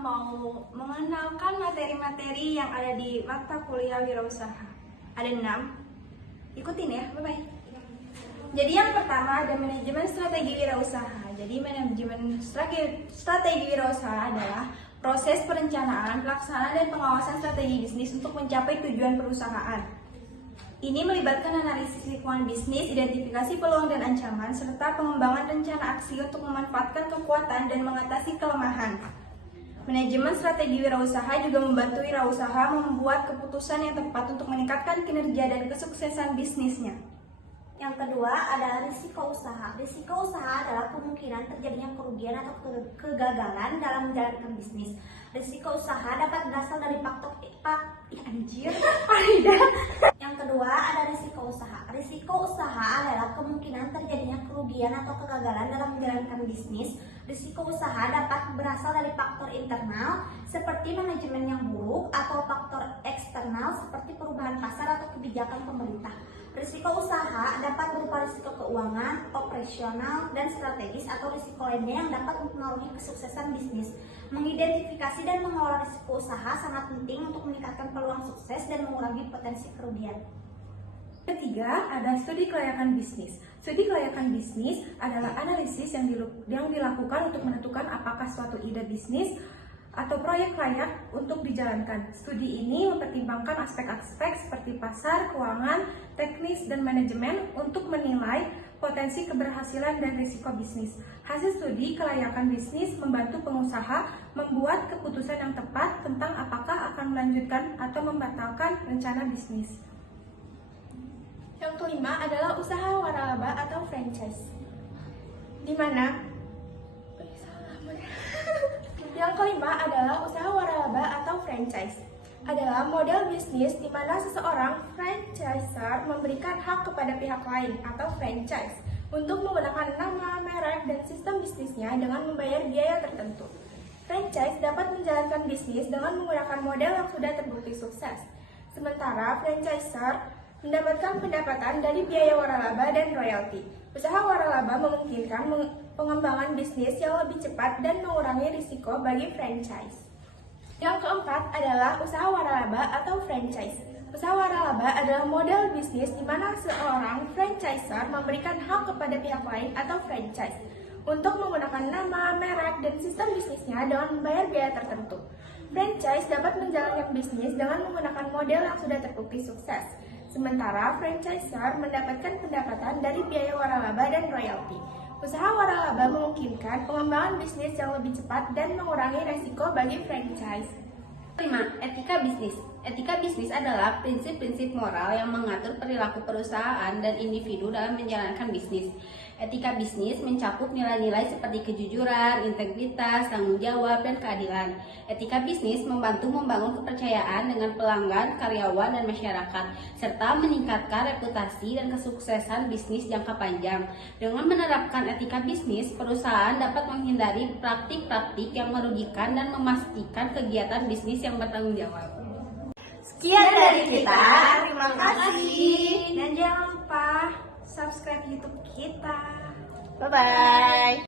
mau mengenalkan materi-materi yang ada di mata kuliah wirausaha. Ada 6. Ikutin ya, bye-bye. Jadi yang pertama ada manajemen strategi wirausaha. Jadi manajemen strategi wirausaha adalah proses perencanaan, pelaksanaan, dan pengawasan strategi bisnis untuk mencapai tujuan perusahaan. Ini melibatkan analisis lingkungan bisnis, identifikasi peluang dan ancaman, serta pengembangan rencana aksi untuk memanfaatkan kekuatan dan mengatasi kelemahan. Manajemen strategi wirausaha juga membantu wirausaha membuat keputusan yang tepat untuk meningkatkan kinerja dan kesuksesan bisnisnya. Yang kedua adalah risiko usaha. Risiko usaha adalah kemungkinan terjadinya kerugian atau kegagalan dalam menjalankan bisnis. Risiko usaha dapat berasal dari faktor Yang kedua ada risiko usaha. Risiko usaha adalah kemungkinan terjadinya kerugian atau kegagalan dalam menjalankan bisnis. Risiko usaha dapat berasal dari faktor internal seperti manajemen yang buruk atau faktor eksternal seperti perubahan pasar atau kebijakan pemerintah. Risiko usaha dapat berupa risiko keuangan, operasional, dan strategis atau risiko lainnya yang dapat mempengaruhi kesuksesan bisnis. Mengidentifikasi dan mengelola risiko usaha sangat penting untuk meningkatkan peluang sukses dan mengurangi potensi kerugian. Ketiga, ada studi kelayakan bisnis. Studi kelayakan bisnis adalah analisis yang dilakukan untuk menentukan apakah suatu ide bisnis atau proyek layak untuk dijalankan. Studi ini mempertimbangkan aspek-aspek seperti pasar, keuangan, teknis, dan manajemen untuk menilai potensi keberhasilan dan risiko bisnis. Hasil studi kelayakan bisnis membantu pengusaha membuat keputusan yang tepat tentang apakah akan melanjutkan atau membatalkan rencana bisnis. Yang kelima adalah usaha waralaba atau franchise. Di mana? Yang kelima adalah usaha waralaba atau franchise. Adalah model bisnis di mana seseorang franchisor memberikan hak kepada pihak lain atau franchise untuk menggunakan nama, merek, dan sistem bisnisnya dengan membayar biaya tertentu. Franchise dapat menjalankan bisnis dengan menggunakan model yang sudah terbukti sukses. Sementara franchisor mendapatkan pendapatan dari biaya waralaba dan royalti. Usaha waralaba memungkinkan pengembangan bisnis yang lebih cepat dan mengurangi risiko bagi franchise. Yang keempat adalah usaha waralaba atau franchise. Usaha waralaba adalah model bisnis di mana seorang franchisor memberikan hak kepada pihak lain atau franchise untuk menggunakan nama, merek, dan sistem bisnisnya dengan membayar biaya tertentu. Franchise dapat menjalankan bisnis dengan menggunakan model yang sudah terbukti sukses. Sementara franchisor mendapatkan pendapatan dari biaya waralaba dan royalti. Usaha waralaba memungkinkan pengembangan bisnis yang lebih cepat dan mengurangi resiko bagi franchise. 5. Etika bisnis. Etika bisnis adalah prinsip-prinsip moral yang mengatur perilaku perusahaan dan individu dalam menjalankan bisnis. Etika bisnis mencakup nilai-nilai seperti kejujuran, integritas, tanggung jawab, dan keadilan. Etika bisnis membantu membangun kepercayaan dengan pelanggan, karyawan, dan masyarakat, serta meningkatkan reputasi dan kesuksesan bisnis jangka panjang. Dengan menerapkan etika bisnis, perusahaan dapat menghindari praktik-praktik yang merugikan dan memastikan kegiatan bisnis yang bertanggung jawab. Sekian dari kita, terima kasih. Dan jangan lupa subscribe YouTube kita. Bye-bye.